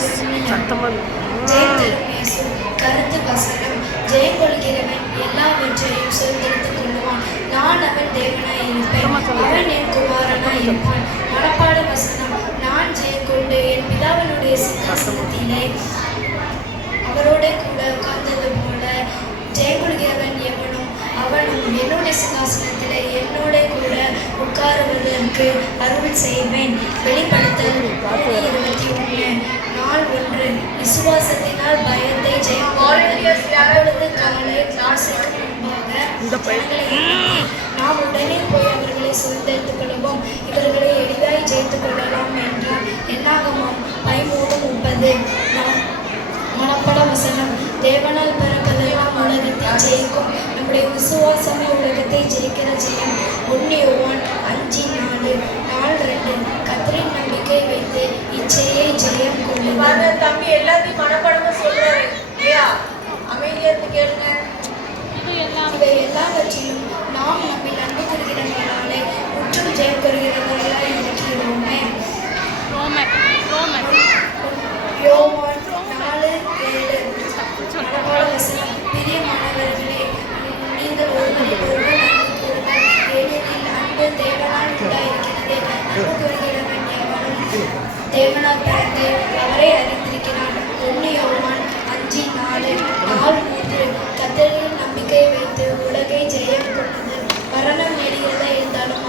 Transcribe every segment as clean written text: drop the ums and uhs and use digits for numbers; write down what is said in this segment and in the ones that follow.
ஜெயம் தரும் இயேசு கருத்து வசனம். ஜெயம் கொள்கிறவன் எல்லாவற்றையும் சுதந்திரித்துக் கொள்ளுவான். நான் அவன் தேவனாய் இருப்பேன், அவன் என் குமாரனாய் இருப்பான். மனப்பாட வசனம். நான் ஜெயம் கொண்டு என் பிதாவினுடைய சிங்காசனத்திலே அவரோட கூட உட்கார்ந்தது போல ஜெயம் கொள்கிறவன் எவனும் அவனும் என்னுடைய சிங்காசனத்திலே என்னோட கூட உட்காருவதற்கு அருள் செய்வேன். வெளிப்படுத்தல் 21 நாள் 1. விசுவாசத்தினால் பயத்தை ஜெயம் அப்பொழுது காலை ஆசைக்கு முன்பாக நாம் உடனே போய் அவர்களை சுதந்திரித்துக் கொள்வோம், இவர்களை எளிதாய் ஜெயித்துக் கொள்ளலாம் என்றார். என்னாகமம் 13:30. மனப்பட வசனம். தேவனால் பிறப்பதெல்லாம் உலகத்தை ஜெயிக்கும். நம்முடைய விசுவாசமே உலகத்தை ஜெயிக்கிற ஜெயம். 1 யோவான் 5:4. நாள் 2. கர்த்தரின் நம்பிக்கை வைத்து இச்சையை ஜெயம் கொள்ளுங்கள். தம்பி எல்லாத்தையும் மனப்படமா சொல்றாரு. அமைதியா இருந்து கேளுங்க. இவை எல்லாவற்றிலும் நாம் நம்மை அன்பு கூறுகிறவர்களாலே முற்றும் ஜெயம் கொள்கிறவர்களாய் இருக்கிறோமே. யோவான் 4:7. மனப்பாட வசனம். பிரியமானவர்களே, நீங்கள் ஒருவரில் ஒருவர் அன்பு கூறுங்கள், ஏனெனில் அன்பு தேவனால் உண்டாயிருக்கிறது. அன்பு கூறுகிறவன் எவனும் தேவனால் பிறந்து அவரை அறிந்திருக்கிறான். 1 யோவான் 5:4. நாள் 3. கர்த்தரில் நம்பிக்கை வைத்து உலகை ஜெயம் கொள்ளுதல். மரணம் நேடுகிறதா இருந்தாலும்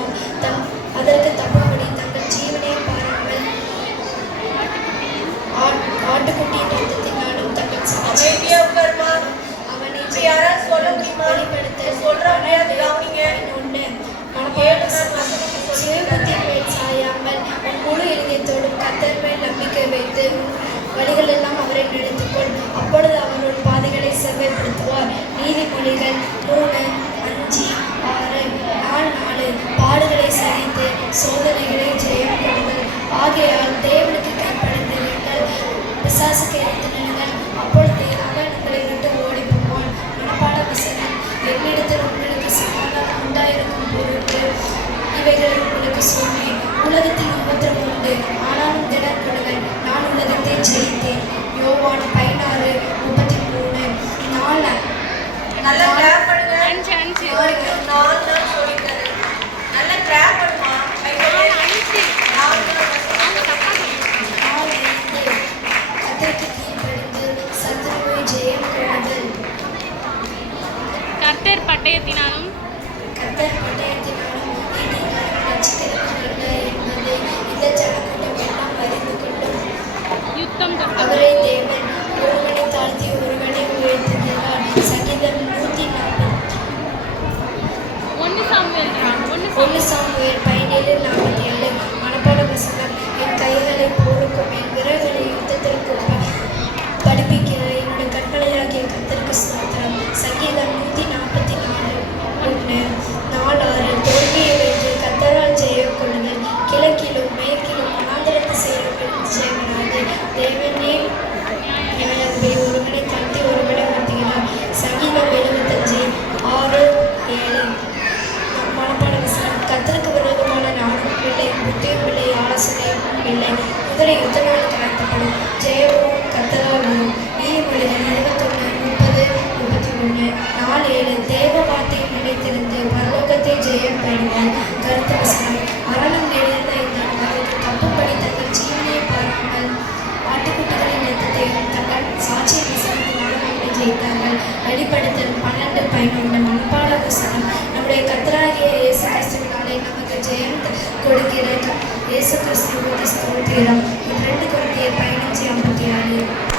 அதற்கு தப்பும்படி தங்கள் ஜீவனை பாருங்கள். ஆட்டுக்குட்டியின் ரத்தத்தினாலும் தங்கள் அவனை வெளிப்படுத்த சிவபுத்தின் மேல் சாயாமல் உன் முழு இதயத்தோடும் கர்த்தர் மேல் நம்பிக்கை வைத்து வழிகள் எல்லாம் அவரை நடத்திக்கொள், அப்பொழுது அவர் ஒரு பாதைகளை செவ்வாய்ப்படுத்துவார். நீதிமொழிகள் 3:5-6. நாள் 4. பாடுகளை சகித்து சோதனைகளை ஜெயம் கொள்ளுங்கள். ஆகையால் தேவனுக்கு கீழ்ப்படிந்திருங்கள், பிசாசுக்கு எதிர்த்து நில்லுங்கள், அப்பொழுது அவன் உங்களை விட்டு ஓடி போவான். மனப்பாட வசனம். என்னிடத்தில் உங்களுக்கு சமாதானம் உண்டாயிருக்கும் பொருட்டு இவைகளை உங்களுக்கு சொன்னேன். உலகத்தில் உபத்திரவம் உண்டு, ஆனாலும் திடன் கொள்ளுங்கள், நான் உலகத்தை ஜெயித்தேன். யோவான் 16:33. நல்லா கிளாப் பண்ணுங்க. 4 சொல்லிட்டாரு. நல்லா கிளாப் பண்ணுமா. கர்த்தருக்கு கீழ்ப்படிந்து சத்துருவை ஜெயம் கொள்ளுதல். கர்த்தர் பட்டயத்தினாலும் நீதினாலும் ரட்சிக்கிறவர்கள் என்பதை இந்த ஜனக்கூட்டம் எல்லாம் அறிந்து கொள்ளும். அவரே தேவன், ஒருவனை தாழ்த்தி ஒருவனை உயர்த்துகிறார். சங்கீதம் 140. 1 சாமுவேல் 17:47. மனப்பாட வசனம். என் கைகளை போருக்கும் என் விரல்களை யுத்தத்திற்கு படிப்பிக்கிற என்னுடைய கற்பனையாகிய கர்த்தருக்கு ஸ்தோத்திரம். சங்கீதம் 144:1. நாள் 6. தோல்வியை வைத்து கர்த்தரால் ஜெயம் கொள்ளுதல். கிழக்கிலும் மேற்கிலும் வனாந்திரத்து செயல்களும் ஜெயவராது. தேவனே ஞானத்தை ஒருவனை தாழ்த்தி ஒருவனை உயர்த்துகிறார். சங்கீதம் 75:6-7. மனப்பாட வசனம். கர்த்தருக்கு விரோதமான நாடும் இல்லை, புத்தியும் இல்லை, ஆலோசனையும் இல்லை. குதிரை யுத்த நாளுக்கு நடத்தப்படும், ஜெயமும் கர்த்தரால் வரும். நீதிமொழிகள் 21:30-31. நாள் 7. தேவ வார்த்தையை நிலைத்திருந்து பரலோகத்தை ஜெயம் பெறுங்கள். கருத்து வசனம். மரணம் நேடுகிறதா இருந்தாலும் அதற்கு தப்பும்படி தங்கள் ஜீவனை பாராமல் ஆட்டுக்குட்டிகளின் ரத்தத்தையும் தங்கள் சாட்சிய வசனத்தினாலும் அவனை ஜெயித்தார்கள். வெளிப்படுத்தல் 12:11. மனப்பாட வசனம். நம்முடைய கர்த்தராகிய இயேசு கிறிஸ்துவினாலே நமக்கு ஜெயம் கொடுக்கிற இயேசு கிறிஸ்துவுக்கு ஸ்தோத்திரம். 2 Corinthians 15:56.